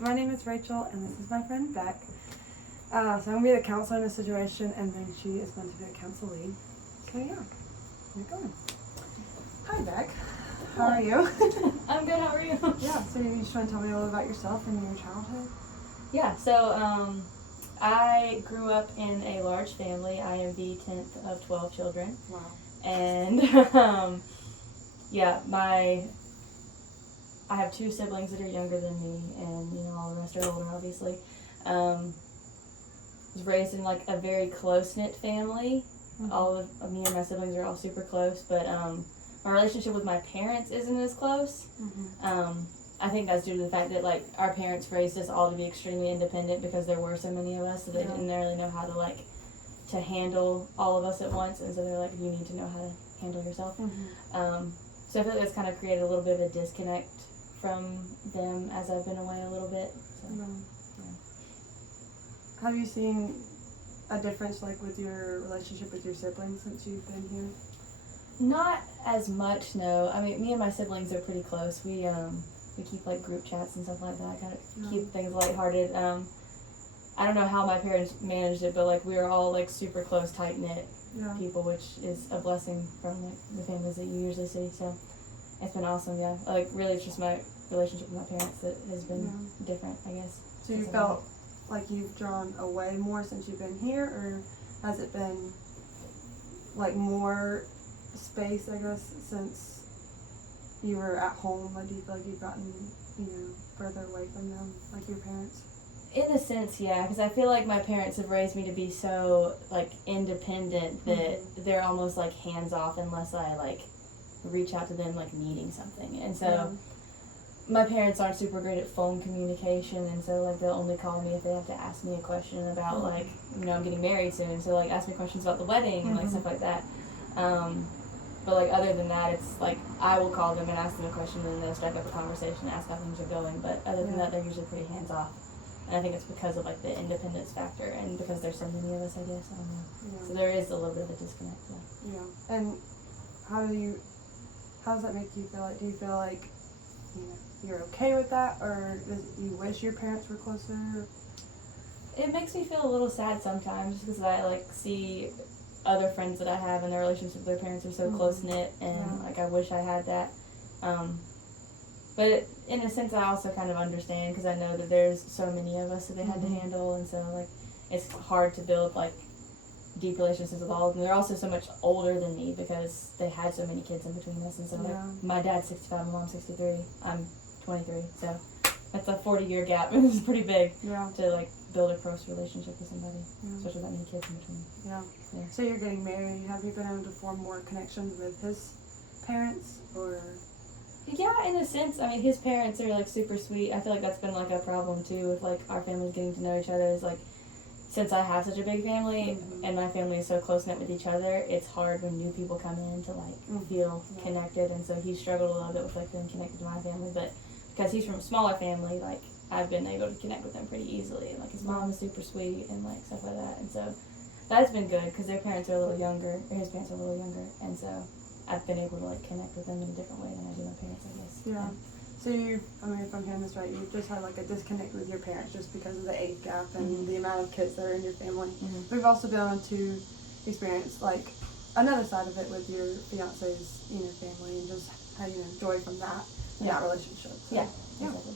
my name is Rachel, and this is my friend Beck. So I'm going to be the counselor in this situation, and then she is going to be a counselee. So yeah, we're going. Hi Beck, how are you? I'm good, how are you? Yeah, so you just want to tell me a little about yourself and your childhood? Yeah, so I grew up in a large family. I am the 10th of 12 children. Wow. And yeah, I have two siblings that are younger than me, and all the rest are older, obviously. Was raised in like a very close-knit family. Mm-hmm. All of me and my siblings are all super close, but my relationship with my parents isn't as close. Mm-hmm. I think that's due to the fact that like our parents raised us all to be extremely independent because there were so many of us, so they didn't really know how to handle all of us at once, and so they're like, you need to know how to handle yourself. Mm-hmm. So I feel like that's kind of created a little bit of a disconnect from them as I've been away a little bit. So, yeah. Have you seen a difference like with your relationship with your siblings since you've been here? Not as much, no. I mean, me and my siblings are pretty close. We keep like group chats and stuff like that, kind of keep things lighthearted. I don't know how my parents managed it, but like we were all like super close, tight knit people, which is a blessing from like the families that you usually see. So it's been awesome, yeah. Like really, it's just my relationship with my parents that has been different, I guess. So you felt like you've drawn away more since you've been here, or has it been like more space, I guess, since you were at home? Like, do you feel like you've gotten, further away from them, like your parents? In a sense, yeah, because I feel like my parents have raised me to be so, like, independent that they're almost, like, hands-off unless I, like, reach out to them, like, needing something. And so my parents aren't super great at phone communication, and so, like, they'll only call me if they have to ask me a question about, like, I'm getting married soon, so, like, ask me questions about the wedding and, like, stuff like that. But, like, other than that, it's, like, I will call them and ask them a question, and then they'll strike up a conversation and ask how things are going. But other than that, they're usually pretty hands-off. And I think it's because of, like, the independence factor and because there's so many of us, I guess. I don't know. Yeah. So there is a little bit of a disconnect, yeah. And how does that make you feel? Like, do you feel like, you're okay with that, or do you wish your parents were closer? It makes me feel a little sad sometimes just because I, like, see other friends that I have and their relationships with their parents are so close-knit, and, like, I wish I had that. But in a sense, I also kind of understand because I know that there's so many of us that they had to handle, and so, like, it's hard to build, like, deep relationships with all of them. They're also so much older than me because they had so many kids in between us, and so, like, my dad's 65, my mom's 63, I'm 23, so that's a 40-year gap. It's pretty big to, like, build a close relationship with somebody, especially with that many kids in between. Yeah. So you're getting married. Have you been able to form more connections with his parents, or? Yeah, in a sense. I mean, his parents are, like, super sweet. I feel like that's been, like, a problem, too, with, like, our families getting to know each other. Is, like, since I have such a big family and my family is so close-knit with each other, it's hard when new people come in to, like, feel connected. And so he struggled a little bit with, like, feeling connected to my family. But because he's from a smaller family, like, I've been able to connect with them pretty easily. And, like, his mom is super sweet and, like, stuff like that. And so that's been good because their parents are a little younger, or his parents are a little younger. And so I've been able to, like, connect with them in a different way than I do my parents, I guess. Yeah. So if I'm hearing this right, you just had, like, a disconnect with your parents just because of the age gap and the amount of kids that are in your family. We've also been able to experience, like, another side of it with your fiance's, family, and just how you enjoy from that, that relationship. So, Exactly.